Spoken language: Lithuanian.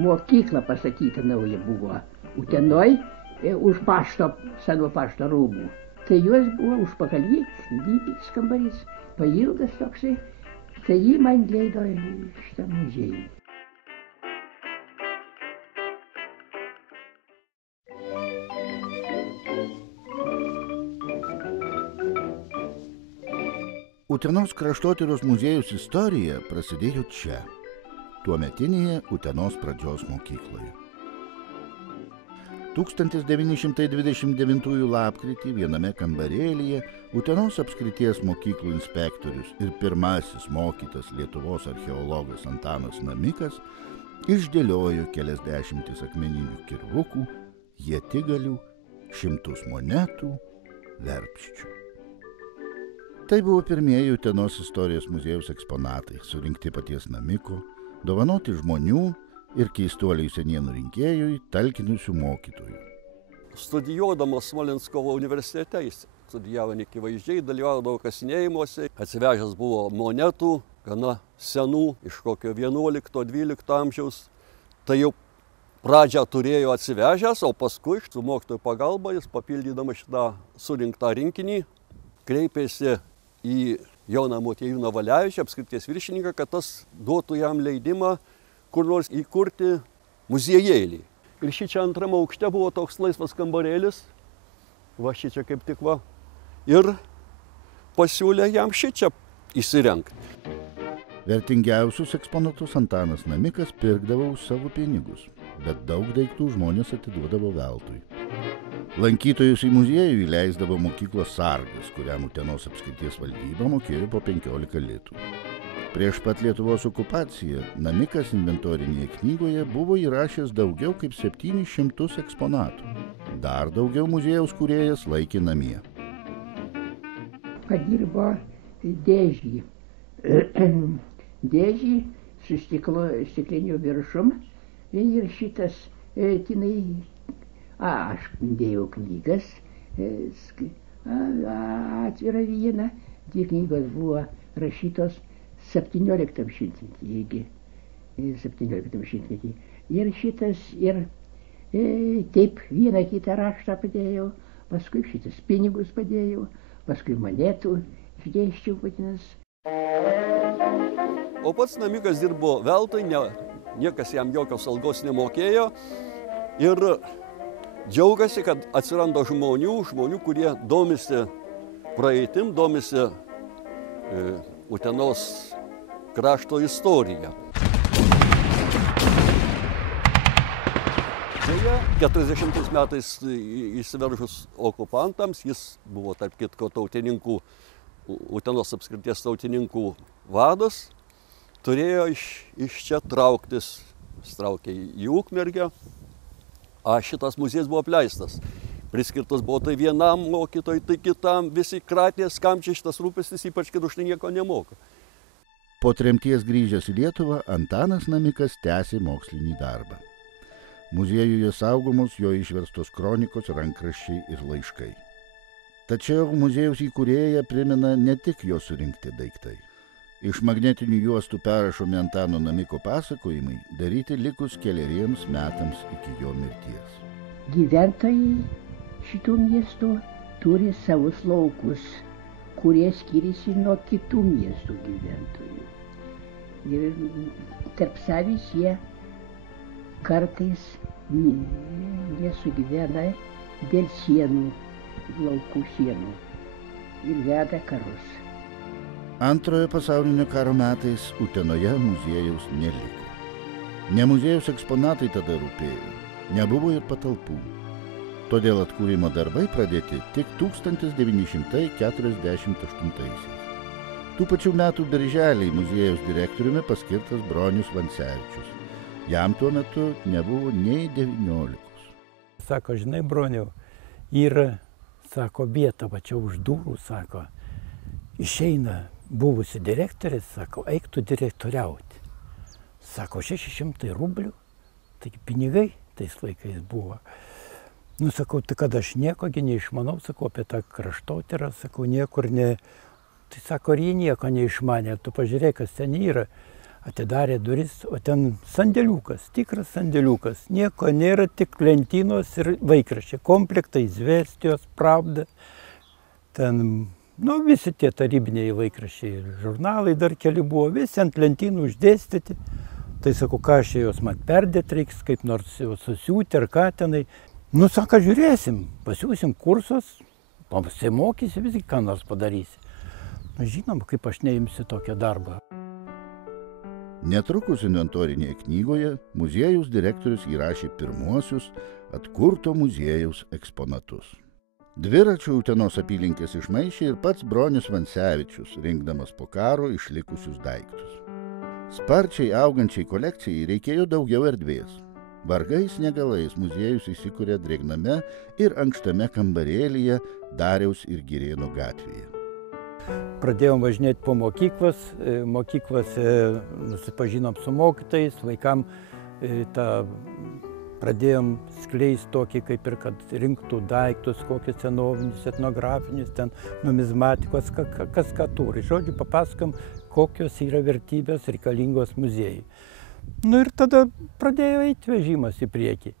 mokykla pasakyta nauja buvo Utenoj už pašto, seno pašto rūmų. Tai juos buvo užpakalyje, didelis kambarys, pailgas toksai, tai jį man leido šitą muziejų. Utenos kraštotyros muziejaus istorija prasidėjo čia, tuometinėje Utenos pradžios mokykloje. 1929 lapkritį viename kambarėlyje Utenos apskrities mokyklų inspektorius ir pirmasis mokytas Lietuvos archeologas Antanas Namikas išdėliojo keliasdešimtis akmeninių kirvukų, ietigalių, šimtus monetų, verpščių. Tai buvo pirmieji Utenos istorijos muziejaus eksponatai, surinkti paties Namiko, dovanoti žmonių ir keistuoliai senienų rinkėjui talkinusių mokytojų. Studijuodamas Smolenskovo universitete, jis studijavo nekivaizdžiai, dalyvaudavo kasinėjimuose, atsivežęs buvo monetų, gana senų, iš kokio 11-12 amžiaus. Tai jau pradžią turėjo atsivežęs, o paskui su mokytojų pagalba jis papildydamas šitą surinktą rinkinį kreipėsi į Joną Motiejūną Valevičių, apskrities viršininką, kad tas duotų jam leidimą kur nors įkurti muziejėlį. Ir šičia antram aukšte buvo toks laisvas kambarėlis, va šičia kaip tik va, ir pasiūlė jam šičia įsirengti. Vertingiausius eksponatus Antanas Namikas pirkdavo už savo pinigus, bet daug daiktų žmonės atiduodavo veltui. Lankytojus į muziejų įleisdavo mokyklos sargas, kuriam Utenos apskrities valdyba mokėjo po 15 litų. Prieš pat Lietuvos okupaciją Namikas inventorinėje knygoje buvo įrašęs daugiau kaip 700 eksponatų. Dar daugiau muziejaus kūrėjas laikė namie. Padirbo dėžį. Dėžį su stikliniu viršum ir šitas tinai. Aš dėjau knygas, atvirą vieną, dvi knygos buvo rašytos 17 šimtmetį. Ir šitas, ir taip vieną kitą raštą padėjau, paskui šitas pinigus padėjau, paskui monetų išdėsčiau patinas. O pats Namikas dirbo veltui, niekas jam jokios algos nemokėjo ir džiaugiasi, kad atsiranda žmonių, kurie domisi praeitim, domisi Utenos krašto istorija. Deja, 40 metais įsiveržus okupantams, jis buvo tarp kitko tautininkų, Utenos apskrities tautininkų vadas, turėjo iš čia trauktis, jis traukė į Ukmergę. Šitas muziejus buvo apleistas. Priskirtas buvo tai vienam mokytojui, tai kitam, visi kratės, kam čia šitas rūpestis, ypač kad už tai nieko nemoka. Po tremties grįžęs į Lietuvą, Antanas Namikas tęsė mokslinį darbą. Muziejuje saugomos jo išverstos kronikos, rankraščiai ir laiškai. Tačiau muziejaus įkūrėją primena ne tik jo surinkti daiktai. Iš magnetinių juostų perrašomi Antano Namiko pasakojimai daryti likus keleriems metams iki jo mirties. Gyventojai šitų miestų turi savus laukus, kurie skiriasi nuo kitų miestų gyventojų. Ir tarp savys jie kartais nesugyvena dėl sienų, laukų sienų ir veda karus. Antrojo pasaulinio karo metais Utenoje muziejaus neliko. Ne muziejaus eksponatai tada rūpėjo, nebuvo ir patalpų. Todėl atkūrimo darbai pradėti tik 1948. Tų pačių metų birželį muziejaus direktoriumi paskirtas Bronius Vancevičius. Jam tuo metu nebuvo nei 19. Sako, žinai, Broniau, yra, sako, vieta va čia už durų, sako, išeina buvusi direktorė, sako, eik tu direktoriauti. Sako, 600 rublių, tai pinigai tais laikais buvo. Nu, sakau, tai kad aš niekogi neišmanau, sakau, apie tą kraštotyrą, sakau, niekur ne. Tai sako, ar jie nieko neišmanė, tu pažiūrėk, kas ten yra. atidarė duris, o ten sandėliukas, tikras sandėliukas. Nieko nėra, tik lentynos ir vaikraščiai. Komplektai, Izvestijos, Pravda. Ten, visi tie tarybiniai vaikraščiai, žurnalai dar keli buvo, visi ant lentynų uždėstyti. Tai sakau, ką aš juos man perdėt reiks, kaip nors susiūti ar ką tenai. Sako, žiūrėsim, pasiūsim kursus, pasimokysi, visgi ką nors padarysi. Žinoma, kaip aš neimsiu tokią darbą. Netrukus inventorinėje knygoje muziejaus direktorius įrašė pirmuosius atkurto muziejaus eksponatus. Dviračių Utenos apylinkės išmaišė ir pats Bronius Vancevičius, rinkdamas po karo išlikusius daiktus. Sparčiai augančiai kolekcijai reikėjo daugiau erdvės. Vargais negalais muziejus įsikūrė drėgname ir ankštame kambarėlyje Dariaus ir Girėno gatvėje. Pradėjom važinėti po mokyklose nusipažinom su mokytojais, vaikam pradėjom skleisti tokį, kaip ir kad rinktų daiktus, kokius senovinius, etnografinius, ten numizmatikos, kas ką turi. Žodžiu, papasakom, kokios yra vertybės reikalingos muziejui. Ir tada pradėjo eiti vežimas į priekį.